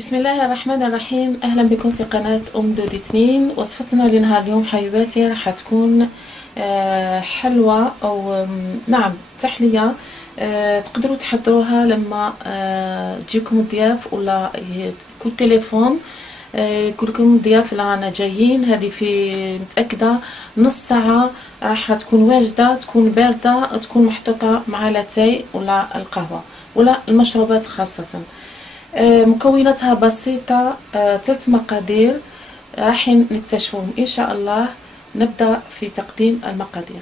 بسم الله الرحمن الرحيم. اهلا بكم في قناة دودي 2. وصفتنا لنهار اليوم حبيباتي راح تكون حلوى او نعم تحلية تقدروا تحضروها لما تجيكم الضياف ولا يكون تليفون يقول لكم الضياف اللي رانا جايين. هذه في متاكده نص ساعه راح تكون واجده، تكون بارده، تكون محطوطه مع لاتاي ولا القهوه ولا المشروبات خاصه. مكوناتها بسيطة، 3 مقادير راح نكتشفهم إن شاء الله. نبدأ في تقديم المقادير.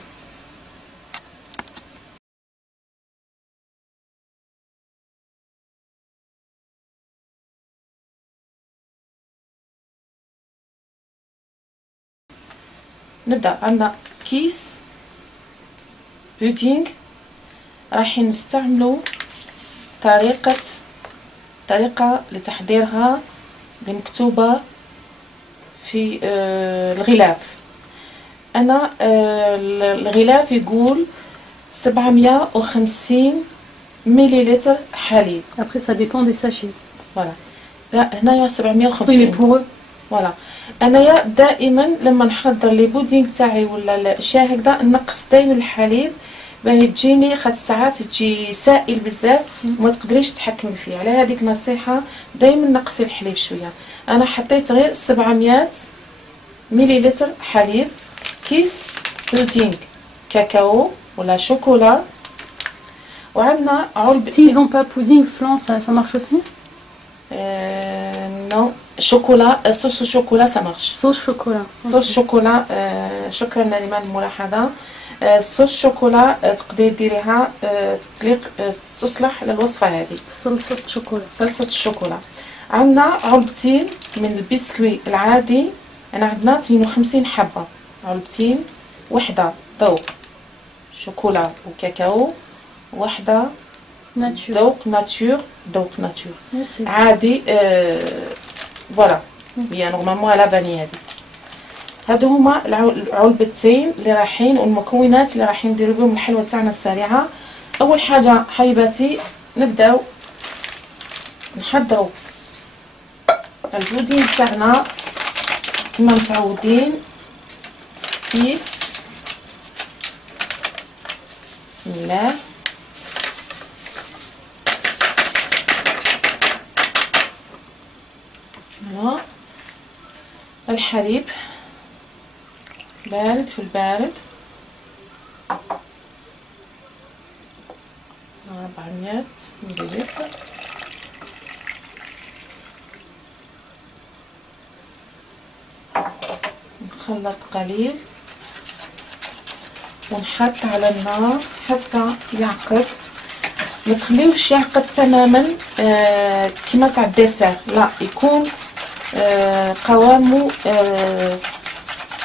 نبدأ. عندنا كيس بودينغ راح نستعملوا طريقة لتحضيرها المكتوبة في الغلاف. أنا الغلاف يقول 750 مليلتر حليب. Après ça dépend des sachets. فوالا. لا هنايا 750. Oui, mais pour eux. فوالا. أنايا دائما لما نحضر لي بودينغ تاعي ولا الشاي هكذا نقص دائما الحليب باه تجيني، خاطر ساعات تجي سائل بزاف وما تقدريش تحكمي فيه. على هذيك نصيحه دائما نقصي الحليب شويه. انا حطيت غير 700 مليلتر حليب. كيس بودينغ كاكاو ولا شوكولا. وعندنا علبه. S'ils ont pas pudding flan, ça marche aussi. نو شوكولا، صوص شوكولا ça marche. Sauce chocolat. صوص شوكولا. شكرا نريمان الملاحظه. صوص شوكولا تقدري ديريها تطليق تصلح للوصفه هذه. صلصه الشوكولا. عندنا علبتين من البسكوي العادي. انا عندنا 52 حبه. علبتين، وحده ذوق شوكولا وكاكاو، وحده ذوق ناتور. عادي فوالا هي نورمالمون على فاني. هذه هادو هما العلبتين اللي رايحين والمكونات اللي رايحين نديرو بهم الحلوه تاعنا السريعه. اول حاجه حبيباتي نبداو نحضروا البودين تاعنا كما متعودين. كيس بسم الله. الحليب بارد في البارد 400 مليلتر. نخلط قليل ونحط على النار حتى يعقد. ما تخليوش يعقد تماما كما تاع الديسير، لا يكون قوامه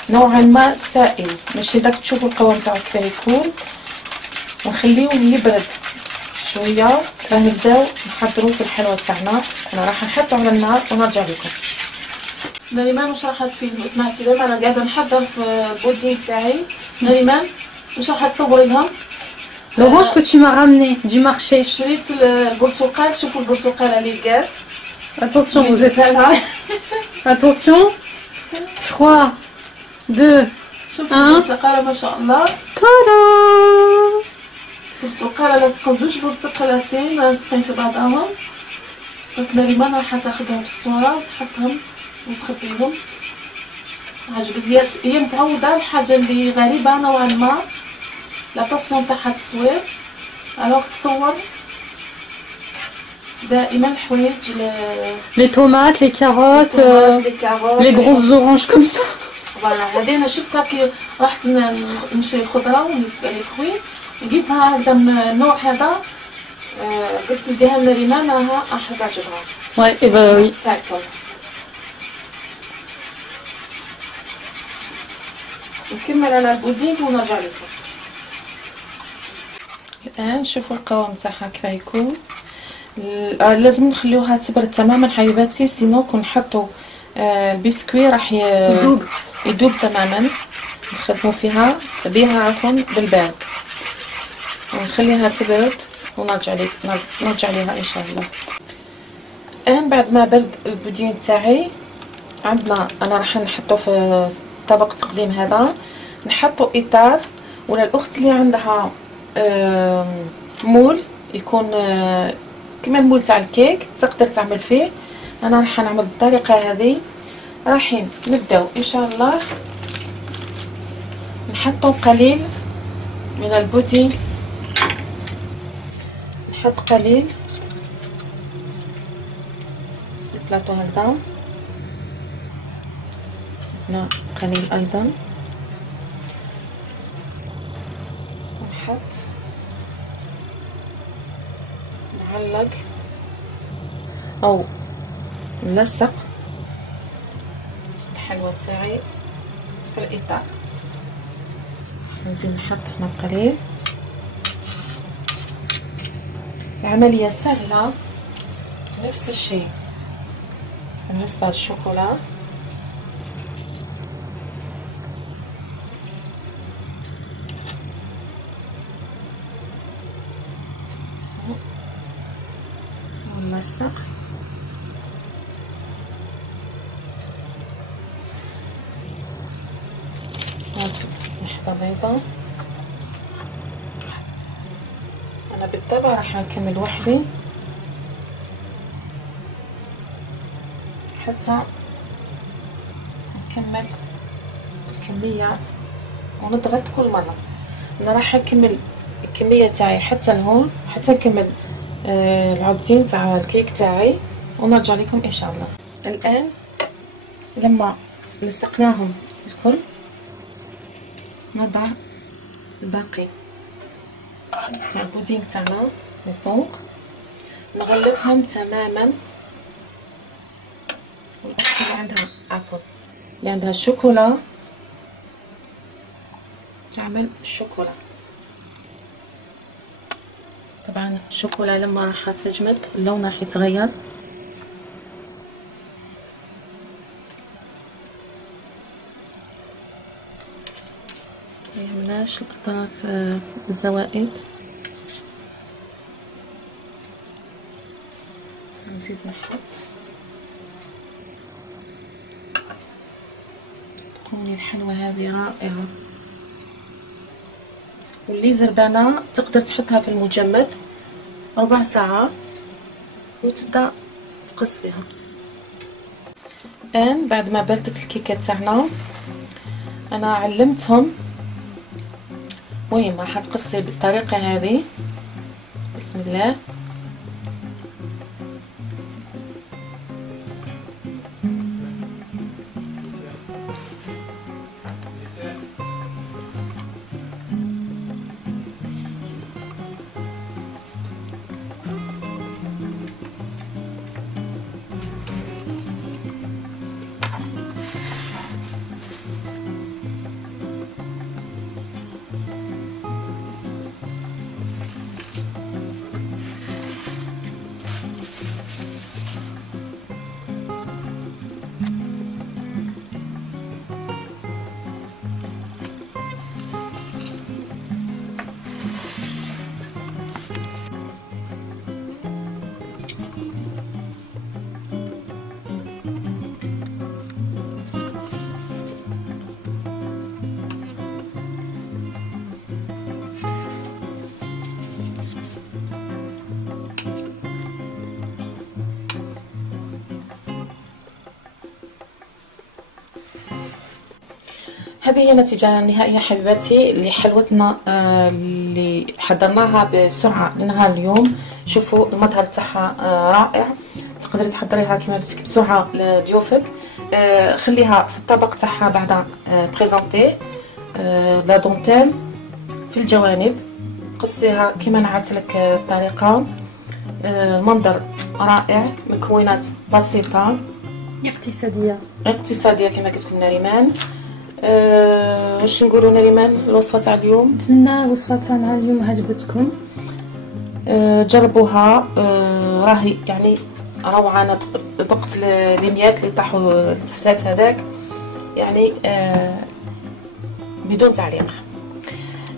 نوعا ما سائل، ماشي داك تشوفوا القوام تاعو كيفاه يكون. ونخليوه يبرد شويه راه نبداو نحضروا في الحلوه تاعنا. انا راح نحطو على النار ونرجع لكم. نريمان واش راح تفيد؟ سمعتي دابا انا قاعده نحضر في البودينغ تاعي. نريمان واش راح تصوري لهم؟ L'orange que tu m'as ramené du marché. شريت البرتقال. شوفوا البرتقال اللي لقات. Attention, vous êtes là. Attention. 3, 2, شوفوا البرتقاله ما شاء الله. tada. برتقاله لاصقه، 2 برتقالتين لاصقين في بعضهم. دونك نريمان راح تاخذهم في الصوره وتحطهم وتخبيهم. عجبت هي متعوده الحاجه اللي غريبه نوعا ما. لا باسيون تاعها التصوير، الوغ تصور دائما الحوايج Les tomates, les carottes, les grosses oranges comme ça. فوالا. هذه انا شفتها كي رحت نشري الخضره والفروي لقيتها هكذا من النوع هذا. قلت نديها لريمان راها راح تعجبها. Ouais, et bah oui. نكمل انا البودينغ ونرجع لكم. الان شوفوا القوام تاعها كيفاه يكون. لازم نخليوها تبرد تماما حبيباتي، سينو كون نحطوا البسكوي راح يذوب تماما. نخدموا فيها بها عفوا بالبارد ونخليها تبرد ونرجع ليها ان شاء الله. الان بعد ما برد البودين تاعي عندنا، انا راح نحطه في طبق تقديم هذا، نحطو اطار، ولا الاخت اللي عندها مول يكون كما المول تاع الكيك تقدر تعمل فيه. انا راح نعمل بالطريقه هذه. رايحين نبداو ان شاء الله نحطو قليل من البودين، نحط قليل البلاطو هكذا، هنا قليل ايضا، ونحط نعلق او نلصق الحلوى تاعي في الاطار. نزيد نحط هنا قليل. العمليه سهله، نفس الشيء بالنسبه للشوكولا. ونلصق واحدة بيضة. انا بالطبع راح نكمل وحدي حتى نكمل الكمية ونضغط كل مرة. انا راح نكمل الكمية تاعي حتى لهون، حتى نكمل العبدين تاع الكيك تاعي ونرجع لكم ان شاء الله. الان لما لصقناهم الكل نضع الباقي تاع البودينغ تاعنا من فوق، نغلفهم تماما. والاخت اللي عندها اللي عندها الشوكولا تعمل الشوكولا. طبعا الشوكولا لما راح تجمد اللون راح يتغير. ميهمناش الاطراف بالزوائد. نزيد نحط. تكون الحلوى هذه رائعة، واللي زربانة تقدر تحطها في المجمد ربع ساعة وتبدأ تقص فيها. الآن بعد ما بردت الكيكة تاعنا أنا علمتهم وين راح تقصي بالطريقة هذه. بسم الله. هذه هي النتيجة النهائية حبيباتي لحلوتنا اللي حضرناها بسرعة لنهار اليوم. شوفوا المظهر تاعها رائع. تقدري تحضريها كما قلت لك بسرعة لضيوفك. خليها في الطبق تاعها بعد بريزونتي لا دونتيل في الجوانب. قصيها كما نعت لك الطريقة. المنظر رائع، مكونات بسيطة اقتصادية كما قلت لكم نريمان. واش نقولوا نريمان الوصفه تاع اليوم؟ نتمنى الوصفه تاعنا اليوم عجبتكم. جربوها. راهي يعني روعه. انا ذقت ليميات اللي طاحوا الفتات هذاك يعني بدون تعليق.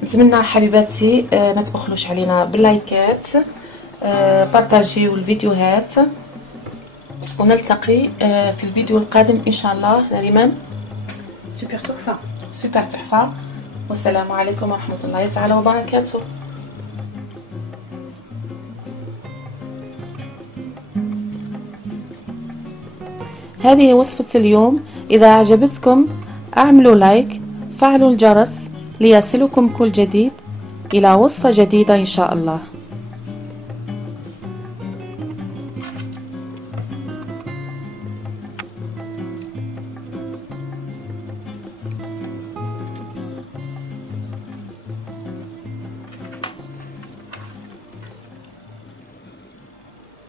نتمنى حبيباتي ما تبخلوش علينا باللايكات، بارطاجيو الفيديوهات، ونلتقي في الفيديو القادم ان شاء الله. نريمان سوبر تحفة. سوبر تحفة. والسلام عليكم ورحمة الله تعالى وبركاته. هذه وصفة اليوم. إذا أعجبتكم اعملوا لايك، فعلوا الجرس ليصلكم كل جديد. إلى وصفة جديدة إن شاء الله.